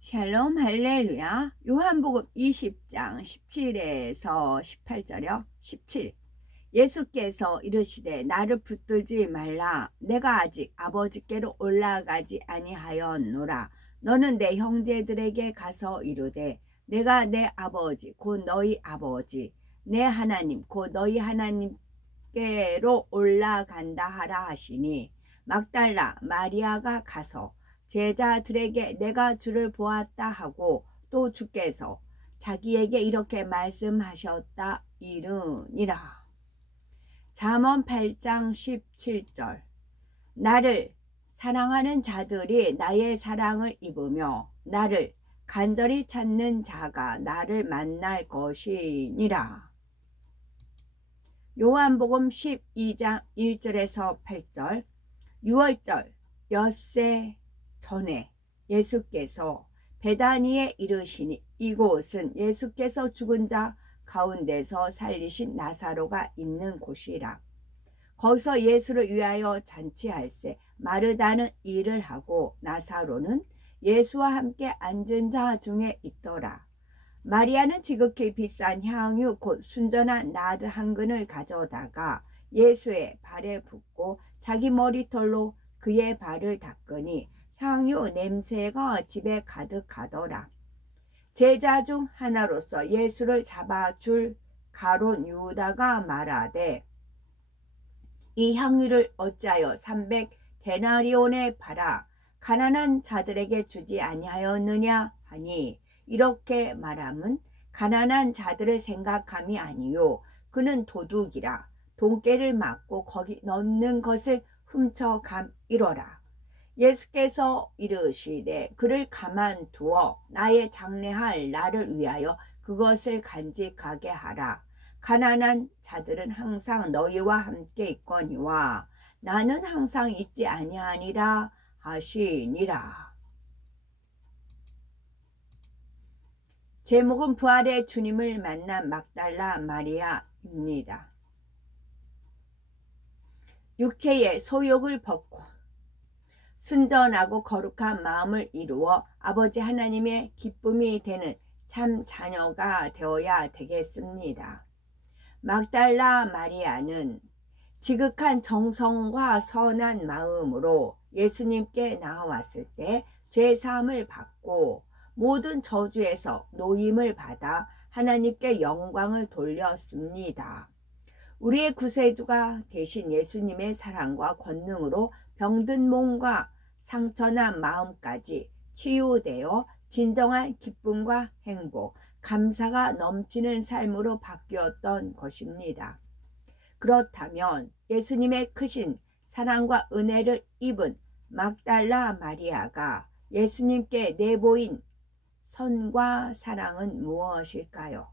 샬롬 할렐루야. 요한복음 20장 17에서 18절이요. 17. 예수께서 이르시되 나를 붙들지 말라. 내가 아직 아버지께로 올라가지 아니하였노라. 너는 내 형제들에게 가서 이르되 내가 내 아버지 곧 너희 아버지 내 하나님 곧 너희 하나님께로 올라간다 하라 하시니, 막달라 마리아가 가서 제자들에게 내가 주를 보았다 하고 또 주께서 자기에게 이렇게 말씀하셨다 이르니라. 잠언 8장 17절. 나를 사랑하는 자들이 나의 사랑을 입으며 나를 간절히 찾는 자가 나를 만날 것이니라. 요한복음 12장 1절에서 8절. 6월절 엿새 전에 예수께서 베다니에 이르시니, 이곳은 예수께서 죽은 자 가운데서 살리신 나사로가 있는 곳이라. 거기서 예수를 위하여 잔치할세 마르다는 일을 하고 나사로는 예수와 함께 앉은 자 중에 있더라. 마리아는 지극히 비싼 향유 곧 순전한 나드 한 근을 가져다가 예수의 발에 붓고 자기 머리털로 그의 발을 닦으니 향유 냄새가 집에 가득하더라. 제자 중 하나로서 예수를 잡아줄 가롯 유다가 말하되, 이 향유를 어찌하여 300데나리온에 팔아 가난한 자들에게 주지 아니하였느냐 하니, 이렇게 말함은 가난한 자들을 생각함이 아니요 그는 도둑이라 돈깨를 맞고 거기 넣는 것을 훔쳐감이로라. 예수께서 이르시되 그를 가만두어 나의 장래할 날을 위하여 그것을 간직하게 하라. 가난한 자들은 항상 너희와 함께 있거니와 나는 항상 있지 아니하니라 하시니라. 제목은 부활의 주님을 만난 막달라 마리아입니다. 육체의 소욕을 벗고 순전하고 거룩한 마음을 이루어 아버지 하나님의 기쁨이 되는 참 자녀가 되어야 되겠습니다. 막달라 마리아는 지극한 정성과 선한 마음으로 예수님께 나아왔을 때 죄사함을 받고 모든 저주에서 노임을 받아 하나님께 영광을 돌렸습니다. 우리의 구세주가 되신 예수님의 사랑과 권능으로 병든 몸과 상처난 마음까지 치유되어 진정한 기쁨과 행복, 감사가 넘치는 삶으로 바뀌었던 것입니다. 그렇다면 예수님의 크신 사랑과 은혜를 입은 막달라 마리아가 예수님께 내보인 선과 사랑은 무엇일까요?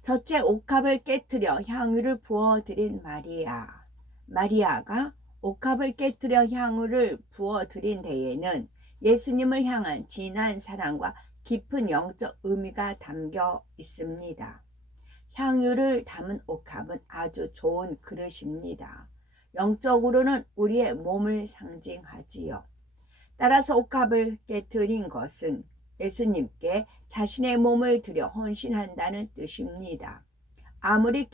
첫째, 옥합을 깨뜨려 향유를 부어드린 마리아. 마리아가 옥합을 깨뜨려 향유를 부어드린 데에는 예수님을 향한 진한 사랑과 깊은 영적 의미가 담겨 있습니다. 향유를 담은 옥합은 아주 좋은 그릇입니다. 영적으로는 우리의 몸을 상징하지요. 따라서 옥합을 깨뜨린 것은 예수님께 자신의 몸을 들여 헌신한다는 뜻입니다. 아무리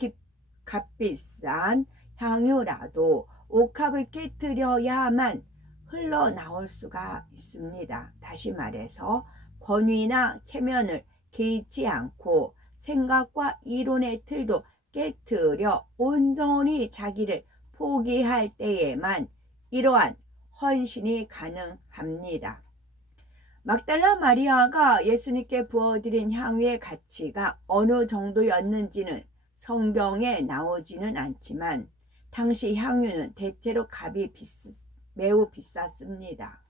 값비싼 향유라도 옥합을 깨뜨려야만 흘러나올 수가 있습니다. 다시 말해서 권위나 체면을 개의치 않고 생각과 이론의 틀도 깨뜨려 온전히 자기를 포기할 때에만 이러한 헌신이 가능합니다. 막달라 마리아가 예수님께 부어드린 향유의 가치가 어느 정도였는지는 성경에 나오지는 않지만 당시 향유는 대체로 값이 매우 비쌌습니다.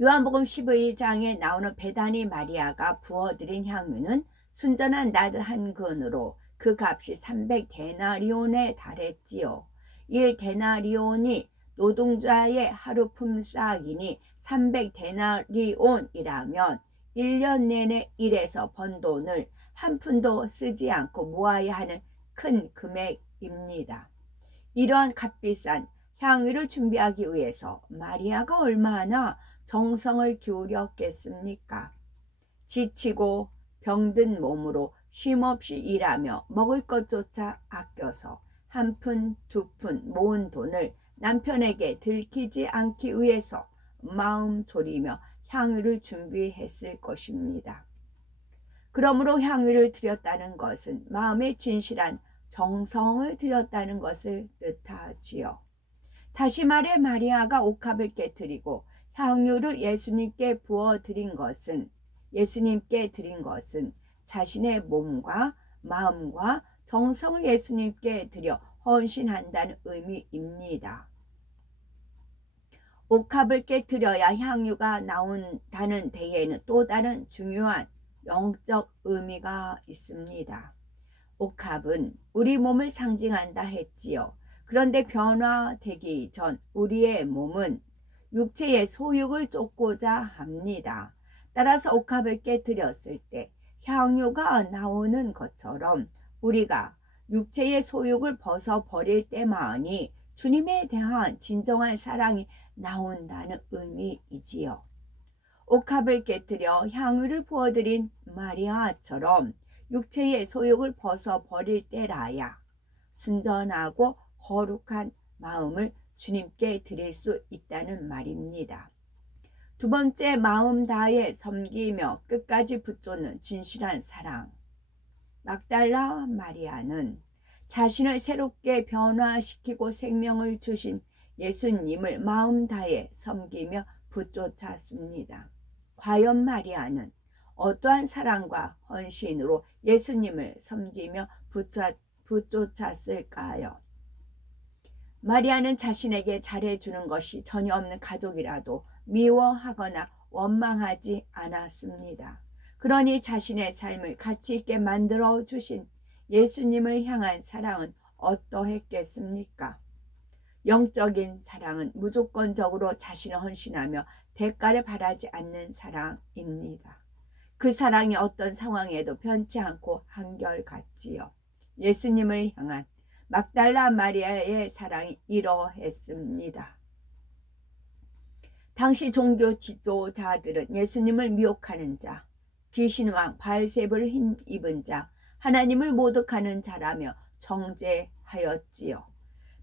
요한복음 12장에 나오는 베다니 마리아가 부어드린 향유는 순전한 나드 한 근으로 그 값이 300데나리온에 달했지요. 1데나리온이 노동자의 하루 품삯이니 300데나리온이라면 1년 내내 일해서 번 돈을 한 푼도 쓰지 않고 모아야 하는 큰 금액입니다. 이러한 값비싼 향유를 준비하기 위해서 마리아가 얼마나 정성을 기울였겠습니까? 지치고 병든 몸으로 쉼없이 일하며 먹을 것조차 아껴서 한 푼, 두 푼 모은 돈을 남편에게 들키지 않기 위해서 마음 졸이며 향유를 준비했을 것입니다. 그러므로 향유를 드렸다는 것은 마음의 진실한 정성을 드렸다는 것을 뜻하지요. 다시 말해 마리아가 옥합을 깨뜨리고 향유를 예수님께 드린 것은 자신의 몸과 마음과 정성을 예수님께 드려 헌신한다는 의미입니다. 옥합을 깨뜨려야 향유가 나온다는 데에는 또 다른 중요한 영적 의미가 있습니다. 옥합은 우리 몸을 상징한다 했지요. 그런데 변화되기 전 우리의 몸은 육체의 소욕을 쫓고자 합니다. 따라서 옥합을 깨뜨렸을 때 향유가 나오는 것처럼 우리가 육체의 소욕을 벗어버릴 때만이 주님에 대한 진정한 사랑이 나온다는 의미이지요. 옥합을 깨뜨려 향유를 부어드린 마리아처럼 육체의 소욕을 벗어버릴 때라야 순전하고 거룩한 마음을 주님께 드릴 수 있다는 말입니다. 두 번째, 마음 다해 섬기며 끝까지 붙잡는 진실한 사랑. 막달라 마리아는 자신을 새롭게 변화시키고 생명을 주신 예수님을 마음 다해 섬기며 붙쫓았습니다. 과연 마리아는 어떠한 사랑과 헌신으로 예수님을 섬기며 붙쫓았을까요? 마리아는 자신에게 잘해주는 것이 전혀 없는 가족이라도 미워하거나 원망하지 않았습니다. 그러니 자신의 삶을 가치 있게 만들어 주신 예수님을 향한 사랑은 어떠했겠습니까? 영적인 사랑은 무조건적으로 자신을 헌신하며 대가를 바라지 않는 사랑입니다. 그 사랑이 어떤 상황에도 변치 않고 한결같지요. 예수님을 향한 막달라 마리아의 사랑이 이러했습니다. 당시 종교 지도자들은 예수님을 미혹하는 자, 귀신왕 바알세불을 힘입은 자, 하나님을 모독하는 자라며 정죄하였지요.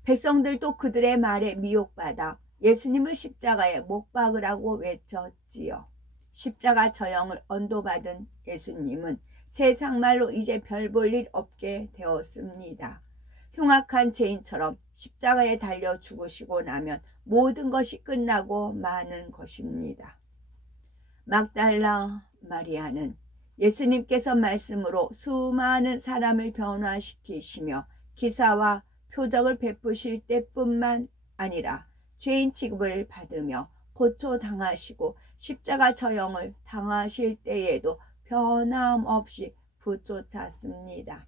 백성들도 그들의 말에 미혹받아 예수님을 십자가에 못 박으라고 외쳤지요. 십자가 저형을 언도받은 예수님은 세상 말로 이제 별 볼 일 없게 되었습니다. 흉악한 죄인처럼 십자가에 달려 죽으시고 나면 모든 것이 끝나고 마는 것입니다. 막달라 마리아는 예수님께서 말씀으로 수많은 사람을 변화시키시며 기사와 표적을 베푸실 때뿐만 아니라 죄인 취급을 받으며 고초당하시고 십자가 저형을 당하실 때에도 변함없이 붙쫓았습니다.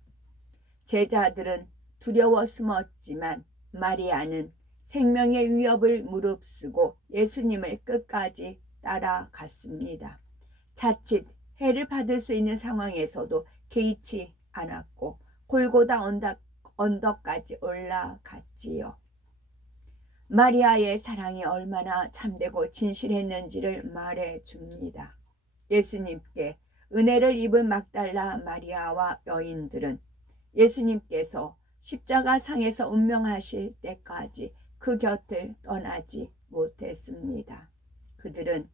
제자들은 두려워 숨었지만 마리아는 생명의 위협을 무릅쓰고 예수님을 끝까지 따라갔습니다. 자칫 해를 받을 수 있는 상황에서도 개의치 않았고 골고다 언덕까지 올라갔지요. 마리아의 사랑이 얼마나 참되고 진실했는지를 말해줍니다. 예수님께 은혜를 입은 막달라 마리아와 여인들은 예수님께서 십자가 상에서 운명하실 때까지 그 곁을 떠나지 못했습니다. 그들은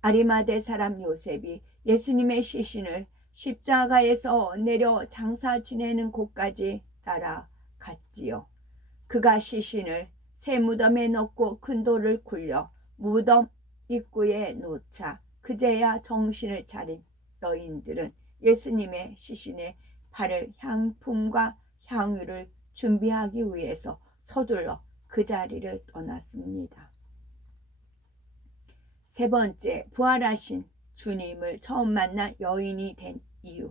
아리마대 사람 요셉이 예수님의 시신을 십자가에서 내려 장사 지내는 곳까지 따라갔지요. 그가 시신을 새 무덤에 넣고 큰 돌을 굴려 무덤 입구에 놓자 그제야 정신을 차린 여인들은 예수님의 시신에 바를 향품과 향유를 준비하기 위해서 서둘러 그 자리를 떠났습니다. 세 번째, 부활하신 주님을 처음 만나 여인이 된 이유.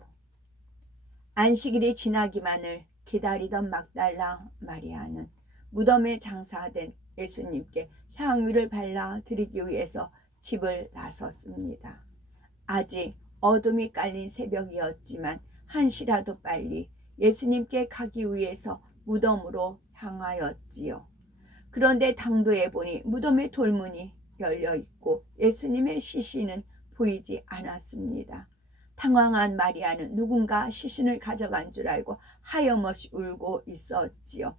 안식일이 지나기만을 기다리던 막달라 마리아는 무덤에 장사된 예수님께 향유를 발라 드리기 위해서 집을 나섰습니다. 아직 어둠이 깔린 새벽이었지만 한시라도 빨리 예수님께 가기 위해서 무덤으로 향하였지요. 그런데 당도해 보니 무덤의 돌문이 열려 있고 예수님의 시신은 보이지 않았습니다. 당황한 마리아는 누군가 시신을 가져간 줄 알고 하염없이 울고 있었지요.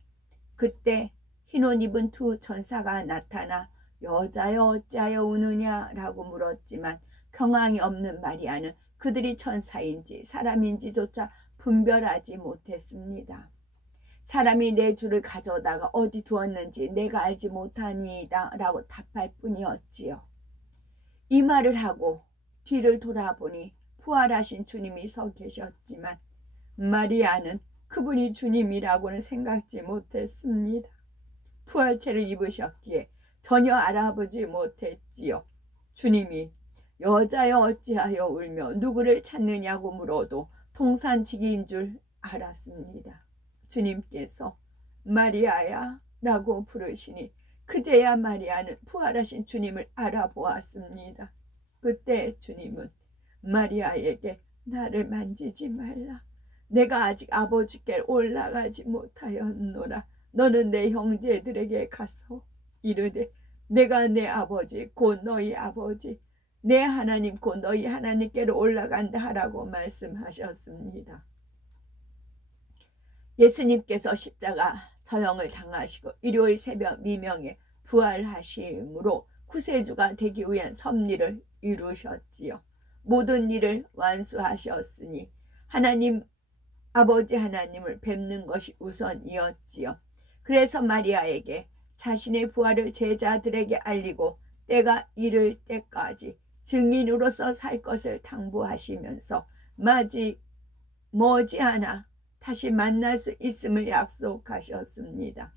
그때 흰 옷 입은 두 천사가 나타나 여자여 어찌하여 우느냐라고 물었지만 경황이 없는 마리아는 그들이 천사인지 사람인지조차 분별하지 못했습니다. 사람이 내 주를 가져다가 어디 두었는지 내가 알지 못하니이다 라고 답할 뿐이었지요. 이 말을 하고 뒤를 돌아보니 부활하신 주님이 서 계셨지만 마리아는 그분이 주님이라고는 생각지 못했습니다. 부활체를 입으셨기에 전혀 알아보지 못했지요. 주님이 여자여 어찌하여 울며 누구를 찾느냐고 물어도 동산지기인 줄 알았습니다. 주님께서 마리아야 라고 부르시니 그제야 마리아는 부활하신 주님을 알아보았습니다. 그때 주님은 마리아에게 나를 만지지 말라. 내가 아직 아버지께 올라가지 못하였노라. 너는 내 형제들에게 가서 이르되 내가 내 아버지 곧 너희 아버지 내 하나님 곧 너희 하나님께로 올라간다 하라고 말씀하셨습니다. 예수님께서 십자가 처형을 당하시고 일요일 새벽 미명에 부활하심으로 구세주가 되기 위한 섭리를 이루셨지요. 모든 일을 완수하셨으니 하나님 아버지 하나님을 뵙는 것이 우선이었지요. 그래서 마리아에게 자신의 부활을 제자들에게 알리고 때가 이를 때까지 증인으로서 살 것을 당부하시면서 머지않아 다시 만날 수 있음을 약속하셨습니다.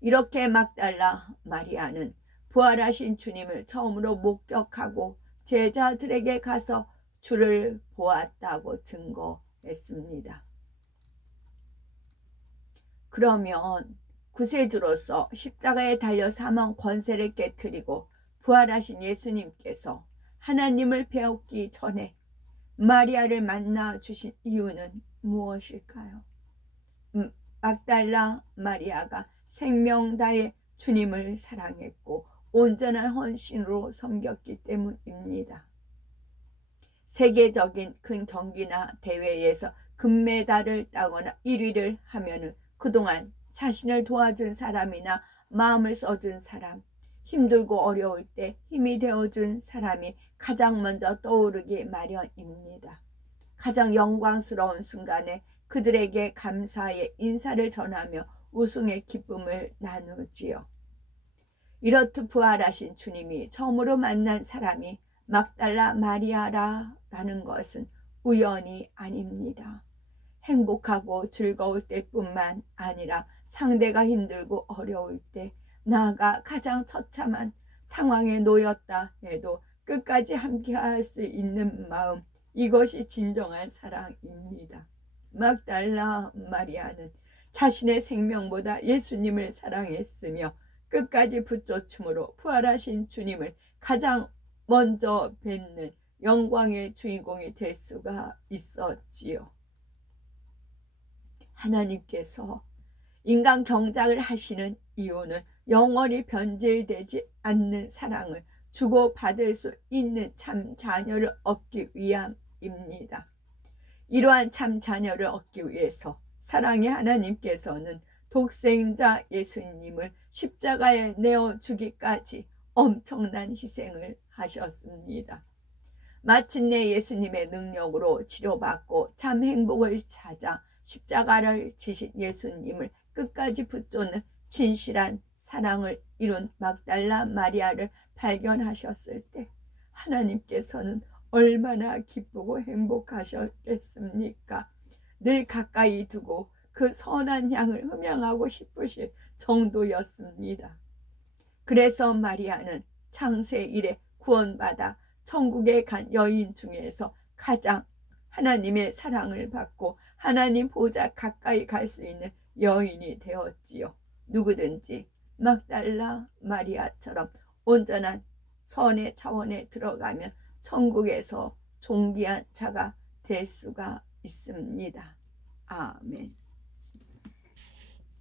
이렇게 막달라 마리아는 부활하신 주님을 처음으로 목격하고 제자들에게 가서 주를 보았다고 증거했습니다. 그러면 구세주로서 십자가에 달려 사망 권세를 깨트리고 부활하신 예수님께서 하나님을 배웠기 전에 마리아를 만나 주신 이유는 무엇일까요? 막달라 마리아가 생명 다해 주님을 사랑했고 온전한 헌신으로 섬겼기 때문입니다. 세계적인 큰 경기나 대회에서 금메달을 따거나 1위를 하면은 그동안 자신을 도와준 사람이나 마음을 써준 사람, 힘들고 어려울 때 힘이 되어준 사람이 가장 먼저 떠오르기 마련입니다. 가장 영광스러운 순간에 그들에게 감사의 인사를 전하며 우승의 기쁨을 나누지요. 이렇듯 부활하신 주님이 처음으로 만난 사람이 막달라 마리아라는 것은 우연이 아닙니다. 행복하고 즐거울 때뿐만 아니라 상대가 힘들고 어려울 때, 나아가 가장 처참한 상황에 놓였다 해도 끝까지 함께할 수 있는 마음, 이것이 진정한 사랑입니다. 막달라 마리아는 자신의 생명보다 예수님을 사랑했으며 끝까지 붙쫓음으로 부활하신 주님을 가장 먼저 뵙는 영광의 주인공이 될 수가 있었지요. 하나님께서 인간 경작을 하시는 이유는 영원히 변질되지 않는 사랑을 주고받을 수 있는 참 자녀를 얻기 위함입니다. 이러한 참 자녀를 얻기 위해서 사랑의 하나님께서는 독생자 예수님을 십자가에 내어주기까지 엄청난 희생을 하셨습니다. 마침내 예수님의 능력으로 치료받고 참 행복을 찾아 십자가를 지신 예수님을 끝까지 붙쫓는 진실한 사랑을 이룬 막달라 마리아를 발견하셨을 때 하나님께서는 얼마나 기쁘고 행복하셨겠습니까? 늘 가까이 두고 그 선한 향을 흠양하고 싶으실 정도였습니다. 그래서 마리아는 창세 이래 구원받아 천국에 간 여인 중에서 가장 하나님의 사랑을 받고 하나님 보좌 가까이 갈 수 있는 여인이 되었지요. 누구든지 막달라 마리아처럼 온전한 선의 차원에 들어가면 천국에서 존귀한 자가 될 수가 있습니다. 아멘.